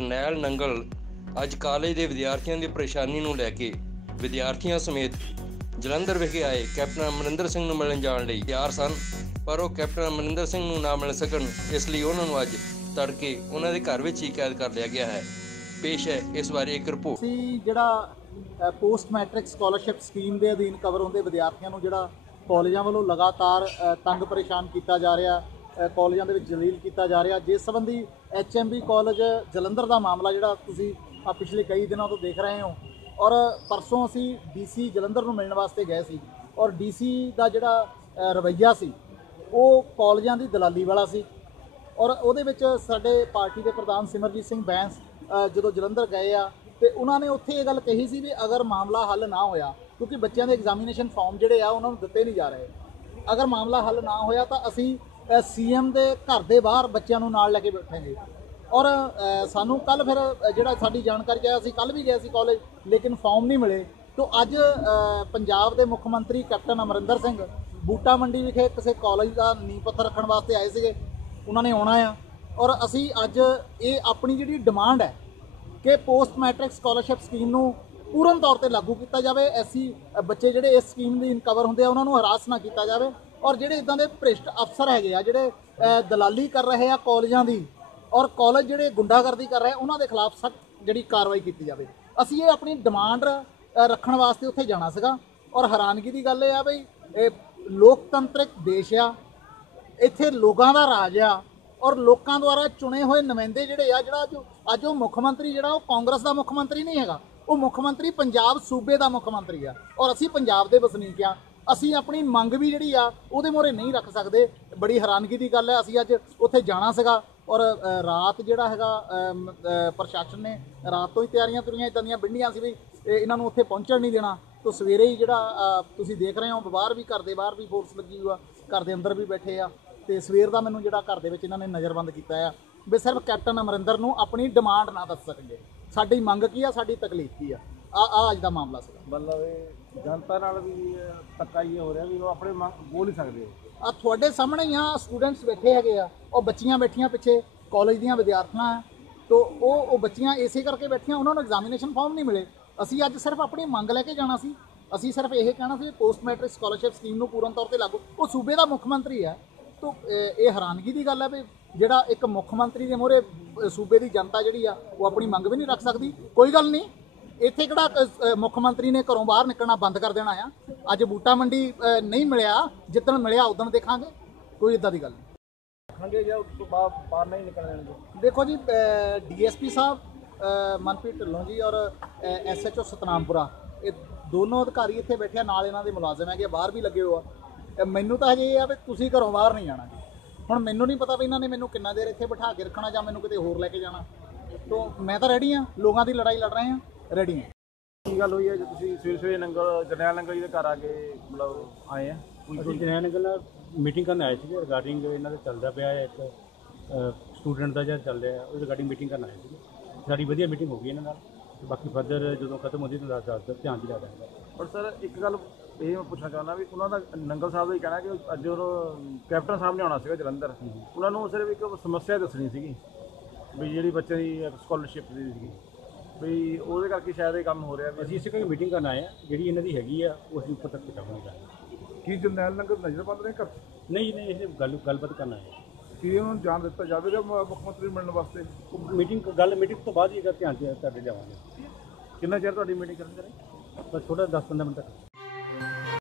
ਜਰਨੈਲ ਨੰਗਲ ਅੱਜ ਕਾਲਜ ਦੇ ਵਿਦਿਆਰਥੀਆਂ ਦੀ ਪਰੇਸ਼ਾਨੀ ਨੂੰ ਲੈ ਕੇ ਵਿਦਿਆਰਥੀਆਂ ਸਮੇਤ ਜਲੰਧਰ ਵਿਖੇ ਆਏ ਕੈਪਟਨ ਅਮਰਿੰਦਰ ਸਿੰਘ ਨੂੰ ਮਿਲਣ ਜਾਣ ਲਈ ਤਿਆਰ ਸਨ ਪਰ ਉਹ ਕੈਪਟਨ ਅਮਰਿੰਦਰ ਸਿੰਘ ਨੂੰ ਨਾ ਮਿਲ ਸਕਣ ਇਸ ਲਈ ਉਹਨਾਂ ਨੂੰ ਅੱਜ ਤੜਕੇ ਉਹਨਾਂ ਦੇ ਘਰ ਵਿੱਚ ਹੀ ਕੈਦ ਕਰ ਲਿਆ ਗਿਆ ਹੈ। ਪੇਸ਼ ਹੈ ਇਸ ਬਾਰੇ ਇੱਕ ਰਿਪੋਰਟ ਅਸੀਂ ਜਿਹੜਾ ਪੋਸਟ ਮੈਟ੍ਰਿਕ ਸਕਾਲਰਸ਼ਿਪ ਸਕੀਮ ਦੇ ਅਧੀਨ ਕਵਰ ਹੁੰਦੇ ਵਿਦਿਆਰਥੀਆਂ ਨੂੰ ਜਿਹੜਾ ਕਾਲਜਾਂ ਵੱਲੋਂ ਲਗਾਤਾਰ ਤੰਗ ਪਰੇਸ਼ਾਨ ਕੀਤਾ ਜਾ ਰਿਹਾ ਅ, ਕਾਲਜਾਂ ਦੇ ਵਿੱਚ ਜਲੀਲ ਕੀਤਾ ਜਾ ਰਿਹਾ ਜਿਸ ਸੰਬੰਧੀ ਐਚਐਮਬੀ ਕਾਲਜ ਜਲੰਧਰ ਦਾ ਮਾਮਲਾ ਜਿਹੜਾ ਤੁਸੀਂ ਆ ਪਿਛਲੇ ਕਈ ਦਿਨਾਂ ਤੋਂ ਦੇਖ ਰਹੇ ਹੋ। ਔਰ ਪਰਸੋਂ ਅਸੀਂ ਡੀਸੀ ਜਲੰਧਰ ਨੂੰ ਮਿਲਣ ਵਾਸਤੇ ਗਏ ਸੀ। ਔਰ ਡੀਸੀ ਦਾ ਜਿਹੜਾ ਅ, ਰਵੱਈਆ ਸੀ ਉਹ ਕਾਲਜਾਂ ਦੀ ਦਲਾਲੀ ਵਾਲਾ ਸੀ। ਔਰ ਉਹਦੇ ਵਿੱਚ ਸਾਡੇ ਪਾਰਟੀ ਦੇ ਪ੍ਰਧਾਨ ਸਿਮਰਜੀਤ ਸਿੰਘ ਬੈਂਸ ਜਦੋਂ ਜਲੰਧਰ ਗਏ ਆ ਤੇ ਉਹਨਾਂ ਨੇ ਉੱਥੇ ਇਹ ਗੱਲ ਕਹੀ ਸੀ ਵੀ ਅਗਰ ਮਾਮਲਾ ਹੱਲ ਨਾ ਹੋਇਆ ਕਿਉਂਕਿ ਬੱਚਿਆਂ ਦੇ ਐਗਜ਼ਾਮੀਨੇਸ਼ਨ ਫਾਰਮ ਜਿਹੜੇ ਆ ਉਹਨਾਂ ਨੂੰ ਦਿੱਤੇ ਨਹੀਂ ਜਾ ਰਹੇ। ਅਗਰ ਮਾਮਲਾ ਹੱਲ ਨਾ ਹੋਇਆ ਤਾਂ ਅਸੀਂ ਸੀਐਮ ਦੇ ਘਰ ਦੇ ਬਾਹਰ ਬੱਚਿਆਂ ਨੂੰ ਨਾਲ ਲੈ ਕੇ ਬੈਠਾਂਗੇ। ਔਰ ਸਾਨੂੰ ਕੱਲ ਫਿਰ ਜਿਹੜਾ ਸਾਡੀ ਜਾਣਕਾਰੀ ਆਇਆ ਅਸੀਂ ਕੱਲ ਵੀ ਗਏ ਸੀ ਕਾਲਜ ਲੇਕਿਨ ਫਾਰਮ ਨਹੀਂ ਮਿਲੇ। ਤੋਂ ਅੱਜ ਪੰਜਾਬ ਦੇ ਮੁੱਖ ਮੰਤਰੀ ਕੈਪਟਨ ਅਮਰਿੰਦਰ ਸਿੰਘ ਬੂਟਾ ਮੰਡੀ ਵਿਖੇ ਕਿਸੇ ਕਾਲਜ ਦਾ ਨੀਂਹ ਪੱਥਰ ਰੱਖਣ ਵਾਸਤੇ ਆਏ ਸੀਗੇ। ਉਹਨਾਂ ਨੇ ਆਉਣਾ ਆ। ਔਰ ਅਸੀਂ ਅੱਜ ਇਹ ਆਪਣੀ ਜਿਹੜੀ ਡਿਮਾਂਡ ਹੈ ਕਿ ਪੋਸਟ ਮੈਟ੍ਰਿਕ ਸਕਾਲਰਸ਼ਿਪ ਸਕੀਮ ਨੂੰ ਪੂਰਨ ਤੌਰ ਤੇ ਲਾਗੂ ਕੀਤਾ ਜਾਵੇ। ਐਸੀ ਬੱਚੇ ਜਿਹੜੇ ਇਸ ਸਕੀਮ ਦੇ ਇਨਕਵਰ ਹੁੰਦੇ ਆ, ਉਹਨਾਂ ਨੂੰ ਹਰਾਸ ਨਾ ਕੀਤਾ ਜਾਵੇ। ਔਰ ਜਿਹੜੇ ਇਦਾਂ ਦੇ ਭ੍ਰਿਸ਼ਟ ਅਫਸਰ ਹੈਗੇ ਆ ਜਿਹੜੇ ਦਲਾਲੀ ਕਰ ਰਹੇ ਆ ਕਾਲਜਾਂ ਦੀ ਔਰ ਕਾਲਜ ਜਿਹੜੇ ਗੁੰਡਾਗਰਦੀ ਕਰ ਰਹੇ ਆ, ਉਹਨਾਂ ਦੇ ਖਿਲਾਫ ਸਖਤ ਜਿਹੜੀ ਕਾਰਵਾਈ ਕੀਤੀ ਜਾਵੇ। ਅਸੀਂ ਇਹ ਆਪਣੀ ਡਿਮਾਂਡ ਰੱਖਣ ਵਾਸਤੇ ਉੱਥੇ ਜਾਣਾ ਸੀਗਾ ਔਰ ਹੈਰਾਨਗੀ ਦੀ ਗੱਲ ਇਹ ਆ ਬਈ ਇਹ ਲੋਕਤੰਤਰਿਕ ਦੇਸ਼ ਆ ਇੱਥੇ ਲੋਕਾਂ ਦਾ ਰਾਜ ਆ ਔਰ ਲੋਕਾਂ ਦੁਆਰਾ ਚੁਣੇ ਹੋਏ ਨੁਮਾਇੰਦੇ ਜਿਹੜੇ ਆ ਜਿਹੜਾ ਜੋ ਅੱਜ ਉਹ ਮੁੱਖ ਮੰਤਰੀ ਜਿਹੜਾ ਉਹ ਕਾਂਗਰਸ ਦਾ ਮੁੱਖ ਮੰਤਰੀ ਨਹੀਂ ਹੈਗਾ ਉਹ ਮੁੱਖ ਮੰਤਰੀ ਪੰਜਾਬ ਸੂਬੇ ਦਾ ਮੁੱਖ ਮੰਤਰੀ ਆ ਔਰ ਅਸੀਂ ਪੰਜਾਬ ਦੇ ਵਸਨੀਕ ਆ। ਅਸੀਂ ਆਪਣੀ ਮੰਗ ਵੀ ਜਿਹੜੀ ਆ, ਉਹਦੇ ਮੋਰੇ ਨਹੀਂ ਰੱਖ ਸਕਦੇ। ਬੜੀ ਹੈਰਾਨਗੀ ਦੀ ਗੱਲ ਹੈ, ਅਸੀਂ ਅੱਜ ਉੱਥੇ ਜਾਣਾ ਸੀਗਾ ਔਰ ਰਾਤ ਜਿਹੜਾ ਹੈਗਾ ਪ੍ਰਸ਼ਾਸਨ ਨੇ ਰਾਤ ਤੋਂ ਹੀ ਤਿਆਰੀਆਂ ਤੁਰੀਆਂ ਇਦਾਂ ਦੀਆਂ ਬਿੰਡੀਆਂ ਸੀ ਵੀ ਇਹਨਾਂ ਨੂੰ ਉੱਥੇ ਪਹੁੰਚਣ ਨਹੀਂ ਦੇਣਾ। ਤੋਂ ਸਵੇਰੇ ਹੀ ਜਿਹੜਾ ਤੁਸੀਂ ਦੇਖ ਰਹੇ ਹੋ, ਬਾਹਰ ਵੀ ਘਰ ਦੇ ਬਾਹਰ ਵੀ ਫੋਰਸ ਲੱਗੀ ਹੋਈ ਘਰ ਦੇ ਅੰਦਰ ਵੀ ਬੈਠੇ ਆ। ਤੇ ਸਵੇਰ ਦਾ ਮੈਨੂੰ ਜਿਹੜਾ ਘਰ ਦੇ ਵਿੱਚ ਇਹਨਾਂ ਨੇ ਨਜ਼ਰਬੰਦ ਕੀਤਾ ਆ ਵੀ ਸਿਰਫ ਕੈਪਟਨ ਅਮਰਿੰਦਰ ਨੂੰ ਆਪਣੀ ਡਿਮਾਂਡ ਨਾ ਦੱਸ ਸਕਣਗੇ ਸਾਡੀ ਮੰਗ ਕੀ ਆ, ਸਾਡੀ ਤਕਲੀਫ ਕੀ ਆ? ਆ ਆ ਅੱਜ ਦਾ ਮਾਮਲਾ ਸੀਗਾ। ਮਤਲਬ ਇਹ ਜਨਤਾ ਨਾਲ ਵੀ ਧੱਕਾ ਹੀ ਹੋ ਰਿਹਾ ਵੀ ਉਹ ਆਪਣੇ ਮੰਗ ਬੋਲ ਹੀ ਸਕਦੇ। ਆ ਤੁਹਾਡੇ ਸਾਹਮਣੇ ਹੀ ਆ ਸਟੂਡੈਂਟਸ ਬੈਠੇ ਹੈਗੇ ਆ। ਉਹ ਬੱਚੀਆਂ ਬੈਠੀਆਂ ਪਿੱਛੇ ਕਾਲਜ ਦੀਆਂ ਵਿਦਿਆਰਥਣਾਂ ਆ। ਤੋ ਉਹ ਉਹ ਬੱਚੀਆਂ ਇਸੇ ਕਰਕੇ ਬੈਠੀਆਂ ਉਹਨਾਂ ਨੂੰ ਐਗਜ਼ਾਮੀਨੇਸ਼ਨ ਫਾਰਮ ਨਹੀਂ ਮਿਲੇ। ਅਸੀਂ ਅੱਜ ਸਿਰਫ ਆਪਣੀ ਮੰਗ ਲੈ ਕੇ ਜਾਣਾ ਸੀ। ਅਸੀਂ ਸਿਰਫ ਇਹ ਕਹਿਣਾ ਸੀ ਪੋਸਟ ਮੈਟ੍ਰਿਕ ਸਕਾਲਰਸ਼ਿਪ ਸਕੀਮ ਨੂੰ ਪੂਰਨ ਤੌਰ ਤੇ ਲਾਗੂ। ਉਹ ਸੂਬੇ ਦਾ ਮੁੱਖ ਮੰਤਰੀ ਹੈ ਤੋ ਇਹ ਹੈਰਾਨਗੀ ਦੀ ਗੱਲ ਹੈ ਵੀ ਜਿਹੜਾ ਇੱਕ ਮੁੱਖ ਮੰਤਰੀ ਦੇ ਮੋਹਰੇ ਸੂਬੇ ਦੀ ਜਨਤਾ ਜਿਹੜੀ ਆ ਉਹ ਆਪਣੀ ਮੰਗ ਵੀ ਨਹੀਂ ਰੱਖ ਸਕਦੀ। ਕੋਈ ਗੱਲ ਨਹੀਂ। ਇੱਥੇ ਕਿਹੜਾ ਅ, ਮੁੱਖ ਮੰਤਰੀ ਨੇ ਘਰੋਂ ਬਾਹਰ ਨਿਕਲਣਾ ਬੰਦ ਕਰ ਦੇਣਾ ਆ? ਅੱਜ ਬੂਟਾ ਮੰਡੀ ਅ, ਨਹੀਂ ਮਿਲਿਆ। ਜਿੱਦਣ ਮਿਲਿਆ ਉਦੋਂ ਦੇਖਾਂਗੇ। ਕੋਈ ਇਦਾਂ ਦੀ ਗੱਲ ਨਹੀਂ। ਰੱਖਣਗੇ ਜਾਂ ਉਸ ਤੋਂ ਬਾਅਦ ਬਾਹਰ ਨਹੀਂ ਨਿਕਲਣ ਦੇਣਗੇ। ਦੇਖੋ ਜੀ ਡੀਐਸਪੀ ਸਾਹਿਬ ਅ, ਮਨਪ੍ਰੀਤ ਢਿੱਲੋਂ ਜੀ ਔਰ ਐਸਐਚਓ ਸਤਨਾਮਪੁਰਾ ਇਹ ਦੋਨੋਂ ਅਧਿਕਾਰੀ ਇੱਥੇ ਬੈਠੇ ਆ। ਨਾਲ ਇਹਨਾਂ ਦੇ ਮੁਲਾਜ਼ਮ ਹੈਗੇ ਆ, ਬਾਹਰ ਵੀ ਲੱਗੇ ਹੋਆ ਮੈਨੂੰ ਤਾਂ ਹਜੇ ਇਹ ਆ ਵੀ ਤੁਸੀਂ ਘਰੋਂ ਬਾਹਰ ਨਹੀਂ ਜਾਣਾ ਜੀ। ਹੁਣ ਮੈਨੂੰ ਨਹੀਂ ਪਤਾ ਵੀ ਇਹਨਾਂ ਨੇ ਮੈਨੂੰ ਕਿੰਨਾ ਦੇਰ ਇੱਥੇ ਬਿਠਾ ਕੇ ਰੱਖਣਾ ਜਾਂ ਮੈਨੂੰ ਕਿਤੇ ਹੋਰ ਲੈ ਕੇ ਜਾਣਾ। ਤੋਂ ਮੈਂ ਤਾਂ ਰੈਡੀ ਆ। ਲੋਕਾਂ ਦੀ ਲੜਾਈ ਲੜ ਰਹੇ ਆ। ਰੈਡੀ ਆ ਕੀ ਗੱਲ ਹੋਈ ਹੈ? ਜੇ ਤੁਸੀਂ ਸਵੇਰੇ ਸਵੇਰੇ ਨੰਗਲ ਜਰਨੈਲ ਨੰਗਲ ਜੀ ਦੇ ਘਰ ਆ ਕੇ ਮਤਲਬ ਆਏ ਆ ਅਸੀਂ ਜਨੈਨ ਗੱਲ ਮੀਟਿੰਗ ਕਰਨ ਆਏ ਸੀ ਰਿਗਾਰਡਿੰਗ ਇਹਨਾਂ ਦਾ ਚੱਲਦਾ ਪਿਆ ਹੈ ਇੱਕ ਸਟੂਡੈਂਟ ਦਾ ਜਿਹੜਾ ਚੱਲ ਰਿਹਾ ਹੈ ਉਹਦੇ ਰਿਗਾਰਡਿੰਗ ਮੀਟਿੰਗ ਕਰਨ ਆਏ ਸੀ ਸਾਡੀ ਵਧੀਆ ਮੀਟਿੰਗ ਹੋ ਗਈ ਇਹਨਾਂ ਨਾਲ। ਤੇ ਬਾਕੀ ਫਰਦਰ ਜਦੋਂ ਖਤਮ ਹੁੰਦੀ ਤਾਂ ਦੱਸ ਦੱਸ ਧਿਆਨ ਦਿਲਾ ਦਾਂਗੇ ਪਰ ਸਰ ਇੱਕ ਗੱਲ ਇਹ ਮੈਂ ਪੁੱਛਣਾ ਚਾਹੁੰਦਾ ਵੀ ਉਹਨਾਂ ਦਾ ਨੰਗਲ ਸਾਹਿਬ ਦਾ ਹੀ ਕਹਿਣਾ ਕਿ ਅੱਜ ਉਹ ਕੈਪਟਨ ਸਾਹਿਬ ਨੇ ਆਉਣਾ ਸੀਗਾ ਜਲੰਧਰ। ਉਹਨਾਂ ਨੂੰ ਸਿਰਫ ਇੱਕ ਸਮੱਸਿਆ ਦੱਸਣੀ ਸੀਗੀ ਵੀ ਜਿਹੜੀ ਬੱਚੇ ਦੀ ਸਕਾਲਰਸ਼ਿਪ ਦੀ ਸੀਗੀ। ਵੀ ਉਹਦੇ ਕਰਕੇ ਸ਼ਾਇਦ ਇਹ ਕੰਮ ਹੋ ਰਿਹਾ ਵੀ ਅਸੀਂ ਇਸੇ ਕਰਕੇ ਮੀਟਿੰਗ ਕਰਨ ਆਏ ਆ ਜਿਹੜੀ ਇਹਨਾਂ ਦੀ ਹੈਗੀ ਆ ਉਹ ਅਸੀਂ ਉੱਪਰ ਤੱਕ ਪਹੁੰਚਾਵਾਂਗੇ। ਕੀ ਜਰਨੈਲ ਨੰਗਲ ਨਜ਼ਰ ਬੰਦ ਨੇ ਕਰ ਨਹੀਂ ਨਹੀਂ ਇਹ ਗੱਲ ਗੱਲਬਾਤ ਕਰਨ ਆਏ ਆ। ਕੀ ਉਹਨਾਂ ਨੂੰ ਜਾਣ ਦਿੱਤਾ ਜਾਵੇਗਾ ਮੁੱਖ ਮੰਤਰੀ ਮਿਲਣ ਵਾਸਤੇ? ਮੀਟਿੰਗ ਗੱਲ ਮੀਟਿੰਗ ਤੋਂ ਬਾਅਦ ਹੀ ਇਹਦਾ ਧਿਆਨ ਤੇ ਤੁਹਾਡੇ ਲਿਆਵਾਂਗੇ। ਕਿੰਨਾ ਚਿਰ ਤੁਹਾਡੀ ਮੀਟਿੰਗ ਕਰਨ ਕਰੇ ਬਸ ਥੋੜਾ 10-15 ਮਿੰਟ ਤੱਕ।